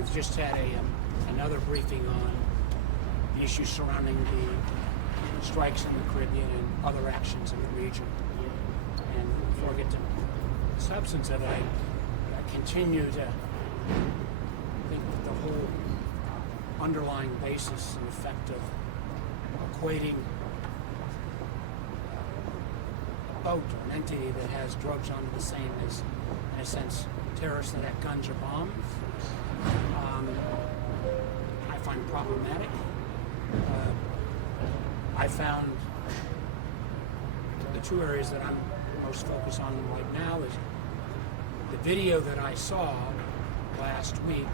we've just had another briefing on the issues surrounding the strikes in the Caribbean and other actions in the region. And before I get to the substance of it, I continue to think that the whole underlying basis and effect of equating a boat or an entity that has drugs onto the same as, in a sense, terrorists that have guns or bombs, I find problematic. I found the two areas that I'm most focused on right now is the video that I saw last week.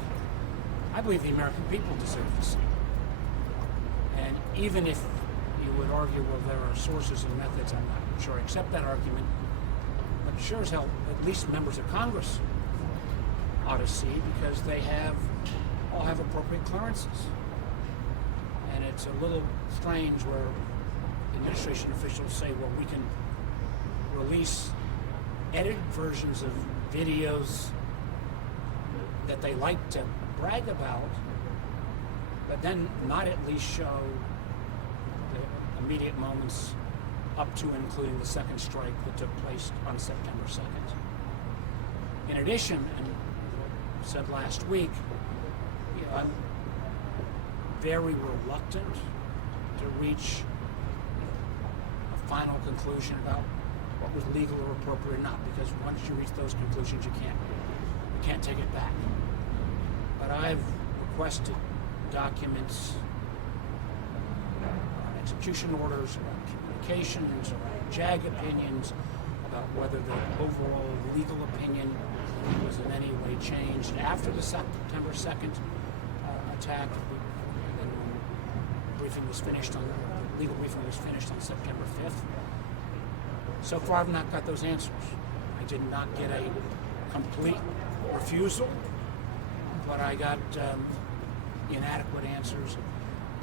I believe the American people deserve to see. And even if you would argue, well, there are sources and methods, I'm not sure I accept that argument, but sure as hell, at least members of Congress ought to see, because they all have appropriate clearances. And it's a little strange where administration officials say, well, we can release edited versions of videos that they like to brag about, but then not at least show the immediate moments up to and including the second strike that took place on September 2nd. In addition, and said last week, I'm very reluctant to reach a final conclusion about what was legal or appropriate or not, because once you reach those conclusions, you can't take it back. But I've requested documents on execution orders, around communications, around JAG opinions, about whether the overall legal opinion was in any way changed after the September 2nd attack. And the briefing was finished the legal briefing was finished on September 5th. So far, I've not got those answers. I did not get a complete refusal, but I got inadequate answers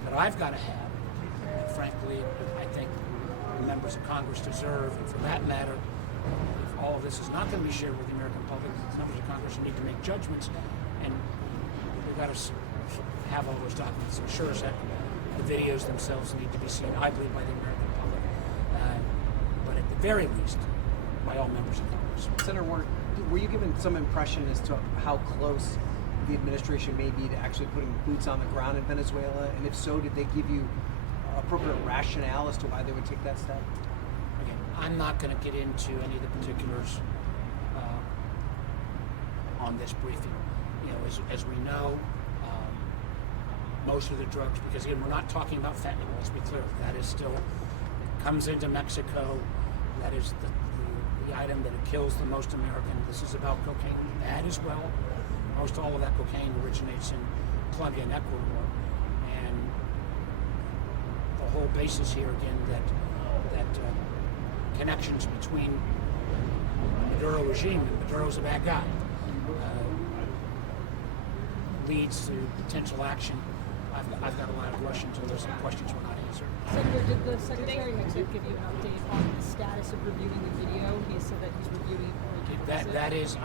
that I've got to have. And frankly, I think the members of Congress deserve, and for that matter, if all of this is not going to be shared with the American public, members of Congress need to make judgments, and we've got to have all those documents. So sure as heck, the videos themselves need to be seen, I believe, by the American public, but at the very least, by all members of Congress. Senator Warner, were you given some impression as to how close the administration may be to actually putting boots on the ground in Venezuela? And if so, did they give you appropriate rationale as to why they would take that step? Again, I'm not going to get into any of the particulars on this briefing. As we know, most of the drugs, because again, we're not talking about fentanyl, let's be clear, that is still, it comes into Mexico, that is the item that kills the most American. This is about cocaine, that as well. Most all of that cocaine originates in Colombia and Ecuador, and the whole basis here again that connections between the Maduro regime, and Maduro's a bad guy, leads to potential action. I've got a lot of questions, and those questions were not answered. Senator, did the Secretary of State give you an update on the status of reviewing the video? He said that he's reviewing it. That is,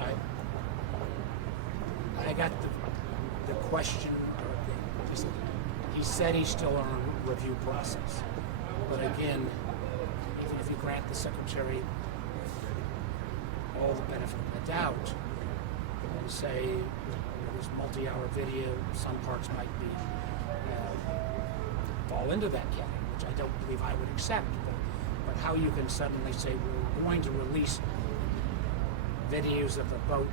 I got the question, he said he's still on a review process. But again, even if you grant the Secretary all the benefit of the doubt, and say this multi-hour video, some parts might be fall into that category, which I don't believe I would accept. But how you can suddenly say we're going to release videos of the boat,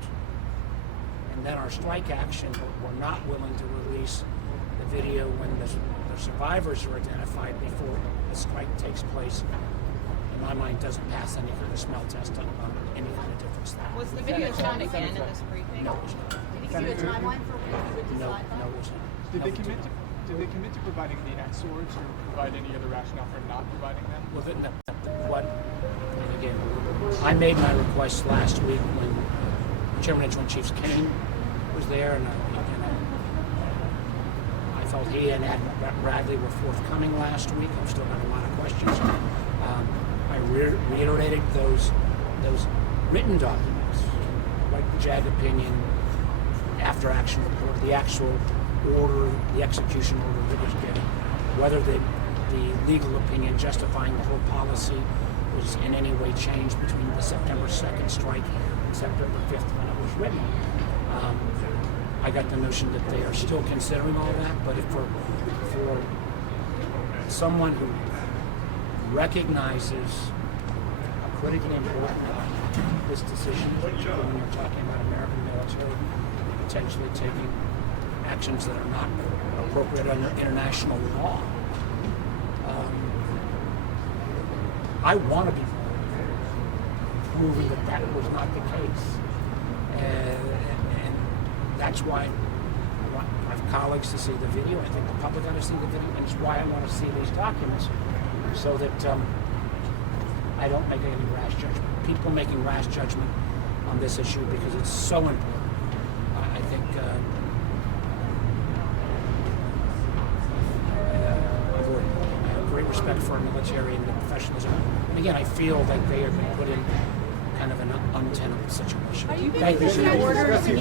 and then our strike action, but we're not willing to release the video when the survivors are identified before the strike takes place, in my mind, doesn't pass any kind of smell test on any kind of difference. Was the video shown again in this briefing? No, it was not. Did he give you a timeline for when he would No, decide that? it was not. Did they commit to providing the X swords, or provide any other rationale for not providing them? Well, and again, I made my request last week when Chairman of Joint Chiefs Kane was there, and I felt he and Admiral Bradley were forthcoming last week. I've still got a lot of questions. I reiterated those written documents, like the JAG opinion, after action report, the actual order, the execution order that was given, whether the legal opinion justifying the whole policy was in any way changed between the September 2nd strike and September 5th when it was written. I got the notion that they are still considering all that, but if for someone who recognizes how critically important this decision is, when you're talking about American military potentially taking actions that are not appropriate under international law, I want to be proven that that was not the case. And that's why I want my colleagues to see the video. I think the public ought to see the video, and it's why I want to see these documents, so that I don't make any rash judgment. People making rash judgment on this issue because it's so important. I think I have great respect for our military and the professionalism. And again, I feel like they have been put in kind of an untenable situation. Thank you. Orders to